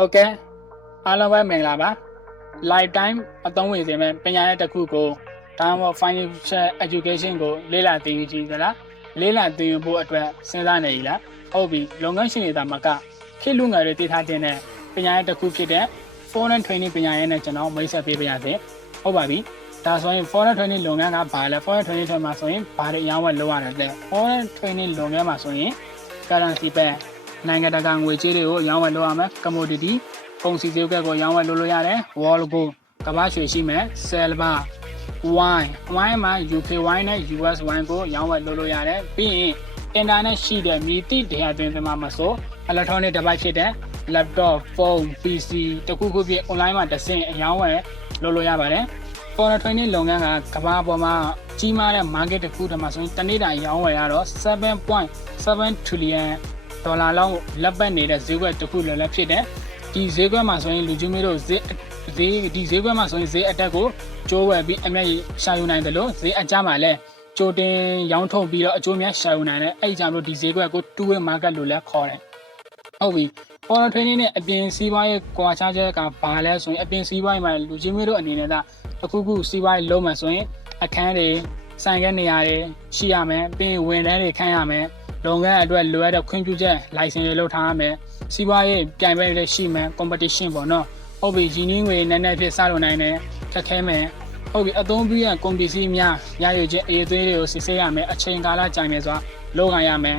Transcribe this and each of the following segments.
ဟုတ်ကဲ့အားလုံးပဲမင်္ဂလာပါ lifetime အသုံးဝင်စေမယ့်ပညာရေးတစ်ခုကိုဒါမှမဟုတ် financial education ကိုလေ့လာသင်ယူကြည့်သလားလေ့လာသင်ယူဖို့အတွက်စဉ်းစားနေပြီလားဟုတ်ပြီလုပ်ငန်းရှင်တွေသာမကခေတ်လူငယ်တွေတည်ထားတဲ့ပညာရေးတစ်ခုဖြစ်တဲ့ foreign training ပညာရေးနဲ့ကျွန်တော်မိတ်ဆက်ပေးပါရစေဟုတ်ပါပြီဒါဆိုရင် foreign training လုပ်ငန်းကဘာလဲ foreign training ထဲမှာဆိုရင်ဘာတွေအရောင်းဝယ်လုပ်ရတယ်လဲ foreign training လုပ်ငန်းမှာဆိုရင် currency ပဲနိုင်ငံတကာငွေကြေးတွေကိုအရောင်းဝယ်လုပ်ရမယ် commodity ကုန်စည်စည်းဝယ်ကိုရောင်းဝယ်လုပ်လို့ရတယ် wall go ကမ္ဘာရွှေရှိမယ် silver wine မှာ UK wine နဲ့ US wine ကိုရောင်းဝယ်လုပ်လို့ရတယ်ပြီးရင် internet ရှိတဲ့မြည်သည့်တရားသွင်းသမားမဆို electronic device ဖြစ်တဲ့ laptop phone PC တခုခုဖြစ် online မှာတစ်ဆင့်အရောင်းဝယ်လုပ်လို့ရပါတယ် foreign training လုပ်ငန်းကကမ္ဘာပေါ်မှာကြီးမားတဲ့ market တစ်ခုတည်းမှာဆိုရင်တနေ့တာရောင်းဝယ်ရတော့ 7.7 trillion ဒေါ်လာလောက်လက်ပတ်နေတဲ့ဈေးကွက်တစ်ခုလည်းဖြစ်တဲ့ဒီဈေးကွက်မှာဆိုရင်လူကြီးမျိုးတို့ဒီဈေးကွက်မှာဆိုရင်ဈေးအတက်ကိုကျိုးဝယ်ပြီးအမြတ်ရှာယူနိုင်တယ်လို့ဈေးအကျမှာလည်းကြိုတင်ရောင်းထုတ်ပြီးတော့အကျိုးမြတ်ရှာယူနိုင်တယ်အဲ့ဒီကြောင့်လို့ဒီဈေးကွက်ကို two-way market လို့လည်းခေါ်တယ်ဟုတ်ပြီ foreign training နဲ့အပြင်စီးပွားရေးကွာခြားချက်ကဘာလဲဆိုရင်အပြင်စီးပွားရေးမှာလူကြီးမျိုးတို့အနေနဲ့ကအခုခုစီးပွားရေးလုံးမှဆိုရင်အခန်းတွေဆိုင်တဲ့နေရာတွေရှိရမယ်ပြီးရင်ဝန်ထမ်းတွေခန့်ရမယ်လုပ်ငန်းအတွက်လိုအပ်တဲ့ခွင့်ပြုချက် license တွေလုပ်ထားရမယ်စီးပွားရေးပြိုင်ပွဲတွေရှိမယ် competition ပေါ့နော်ဟုတ်ပြီရင်းနှီးငွေနည်းနည်းဖြစ်စလို့နိုင်တယ်ခက်ခဲမယ်ဟုတ်ပြီအသုံးပြုရကုန်ပစ္စည်းများရယူခြင်းအရေးသွေးတွေကိုစစ်ဆေးရမယ်အချိန်ကာလကြာမယ်ဆိုတာလုပ်ခံရမယ်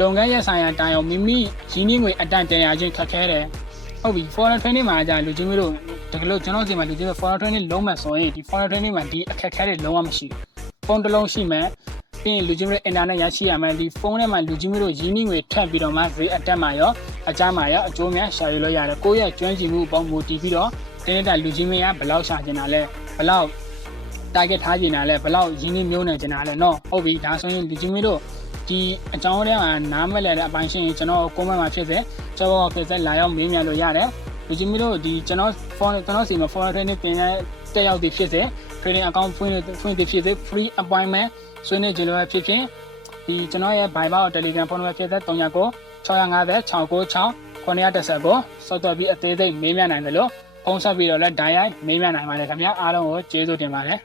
လုပ်ငန်းရဲ့ဆိုင်ရာတိုင်အောင်မိမိရင်းနှီးငွေအတန်တန်ရခြင်းခက်ခဲတယ်ဟုတ်ပြီ foreign training မှာကြာလူချင်းမျိုးတို့တကယ်လို့ကျွန်တော်စီမှာလူချင်းမျိုး foreign training လုံးမယ်ဆိုရင်ဒီ foreign training မှာဒီအခက်ခဲတွေလုံးဝမရှိဘူးဖုန်းတစ်လုံးရှိမယ်ပြီးရင်လူချင်းမျိုး internet ရရှိရမယ်ဒီဖုန်းထဲမှာလူချင်းမျိုးတို့ရင်းနှီးငွေထပ်ပြီးတော့မှဈေးအတက်မှာရောအကျမှာရောအကျိုးများရှာယူလို့ရတယ်ကိုယ့်ရဲ့ကျွမ်းကျင်မှုပေါင်းမူတည်ပြီးတော့တင်းနေတာလူချင်းမျိုးကဘယ်လောက်ရှာကျင်တာလဲဘယ်လောက် target ထားကျင်တာလဲဘယ်လောက်ရင်းနှီးမျိုးနေကျင်တာလဲနော်ဟုတ်ပြီဒါဆိုရင်လူချင်းမျိုးတို့ဒီအကြောင်းထဲမှာနားမလည်တဲ့အပိုင်းရှိရင်ကျွန်တော် comment မှာဖြစ်စေကျွန်တော် Facebook လာရောက်မေးမြန်းလို့ရတယ်လူချင်းမျိုးတို့ဒီကျွန်တော်စီမှာ foreign training ပြင်တက်ရောက်သည်ဖြစ်စေ training account ဖွင့်သည်ဖြစ်စေ free appointment ဆွေးနွေးကြလို့ဖြစ်ဖြစ်ဒီကျွန်တော်ရဲ့ Viber နဲ့ Telegram ဖုန်းနံပါတ်ဖြစ်တဲ့390 650 696 910ကိုစောက်တော့ပြီးအသေးစိတ်မေးမြန်းနိုင်တယ်လို့ဖုန်းဆက်ပြီးတော့လည်း direct မေးမြန်းနိုင်ပါတယ်ခင်ဗျာအားလုံးကိုကျေးဇူးတင်ပါတယ်